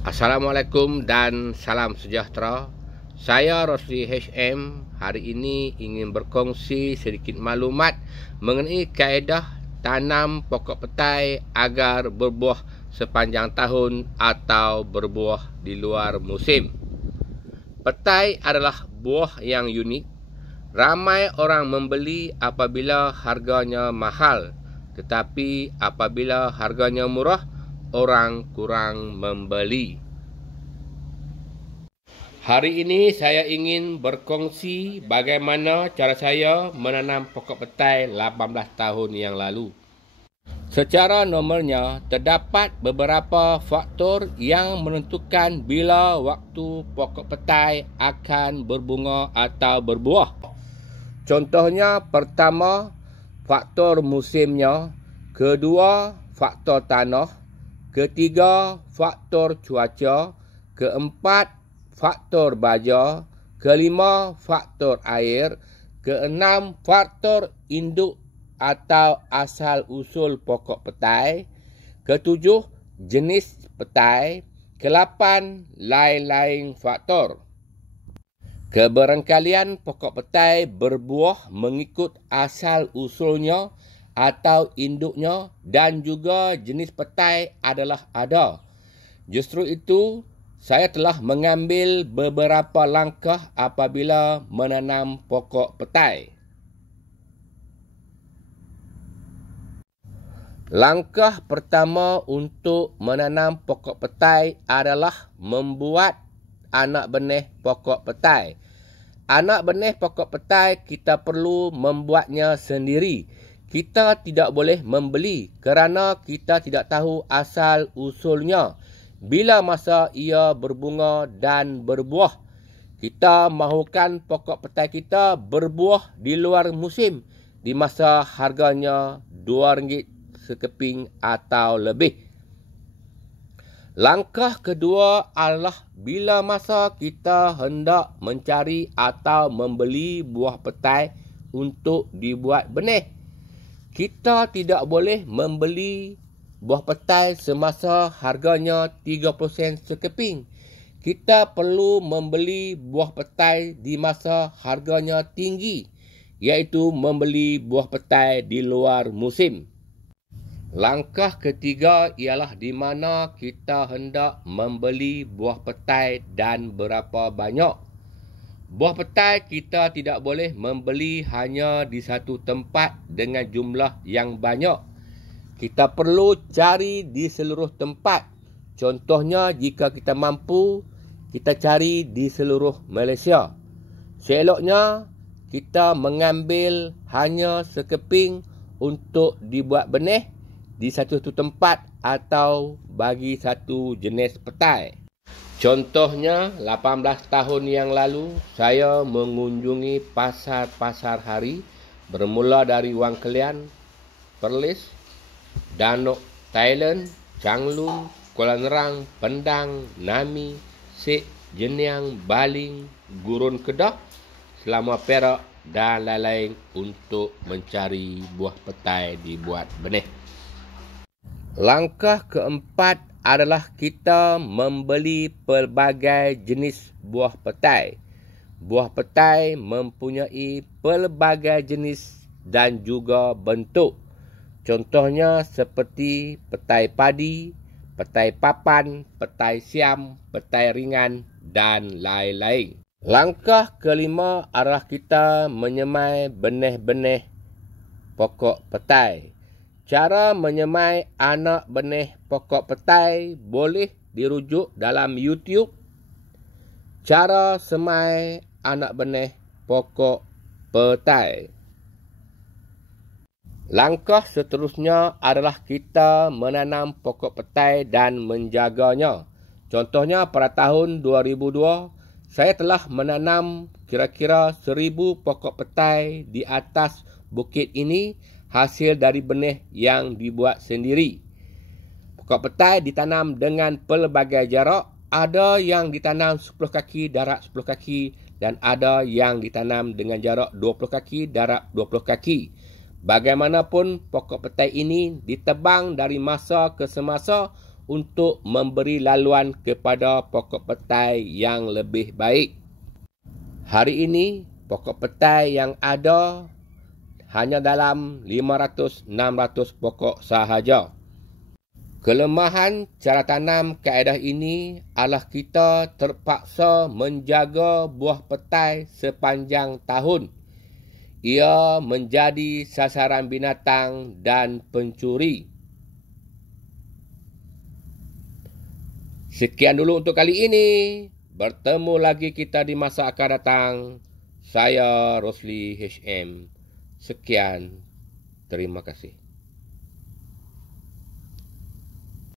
Assalamualaikum dan salam sejahtera. Saya Rosli HM. Hari ini ingin berkongsi sedikit maklumat mengenai kaedah tanam pokok petai agar berbuah sepanjang tahun atau berbuah di luar musim. Petai adalah buah yang unik. Ramai orang membeli apabila harganya mahal, tetapi apabila harganya murah, orang kurang membeli. Hari ini saya ingin berkongsi bagaimana cara saya menanam pokok petai 18 tahun yang lalu. Secara normalnya, terdapat beberapa faktor yang menentukan bila waktu pokok petai akan berbunga atau berbuah. Contohnya, pertama, faktor musimnya. Kedua, faktor tanah. Ketiga, faktor cuaca. Keempat, faktor baja. Kelima, faktor air. Keenam, faktor induk atau asal-usul pokok petai. Ketujuh, jenis petai. Kelapan, lain-lain faktor. Keberangkalian pokok petai berbuah mengikut asal-usulnya atau induknya dan juga jenis petai adalah ada. Justru itu, saya telah mengambil beberapa langkah apabila menanam pokok petai. Langkah pertama untuk menanam pokok petai adalah membuat anak benih pokok petai. Anak benih pokok petai kita perlu membuatnya sendiri. Kita tidak boleh membeli kerana kita tidak tahu asal usulnya. Bila masa ia berbunga dan berbuah, kita mahukan pokok petai kita berbuah di luar musim di masa harganya RM2 sekeping atau lebih. Langkah kedua adalah bila masa kita hendak mencari atau membeli buah petai untuk dibuat benih. Kita tidak boleh membeli buah petai semasa harganya 30 sen sekeping. Kita perlu membeli buah petai di masa harganya tinggi, iaitu membeli buah petai di luar musim. Langkah ketiga ialah di mana kita hendak membeli buah petai dan berapa banyak. Buah petai kita tidak boleh membeli hanya di satu tempat dengan jumlah yang banyak. Kita perlu cari di seluruh tempat. Contohnya, jika kita mampu, kita cari di seluruh Malaysia. Seeloknya, kita mengambil hanya sekeping untuk dibuat benih di satu tempat atau bagi satu jenis petai. Contohnya, 18 tahun yang lalu, saya mengunjungi pasar-pasar hari bermula dari Wang Kelian, Perlis, Danok, Thailand, Changlun, Kuala Nerang, Pendang, Nami, Sek, Jeniang, Baling, Gurun Kedah, Selama Perak dan lain-lain untuk mencari buah petai dibuat benih. Langkah keempat adalah kita membeli pelbagai jenis buah petai. Buah petai mempunyai pelbagai jenis dan juga bentuk. Contohnya seperti petai padi, petai papan, petai siam, petai ringan dan lain-lain. Langkah kelima adalah kita menyemai benih-benih pokok petai. Cara menyemai anak benih pokok petai boleh dirujuk dalam YouTube. Cara semai anak benih pokok petai. Langkah seterusnya adalah kita menanam pokok petai dan menjaganya. Contohnya pada tahun 2002, saya telah menanam kira-kira 1000 pokok petai di atas bukit ini, hasil dari benih yang dibuat sendiri. Pokok petai ditanam dengan pelbagai jarak. Ada yang ditanam 10 kaki darat 10 kaki dan ada yang ditanam dengan jarak 20 kaki darat 20 kaki. Bagaimanapun, pokok petai ini ditebang dari masa ke semasa untuk memberi laluan kepada pokok petai yang lebih baik. Hari ini, pokok petai yang ada hanya dalam 500-600 pokok sahaja. Kelemahan cara tanam kaedah ini adalah kita terpaksa menjaga buah petai sepanjang tahun. Ia menjadi sasaran binatang dan pencuri. Sekian dulu untuk kali ini. Bertemu lagi kita di masa akan datang. Saya Rosli HM. Sekian. Terima kasih.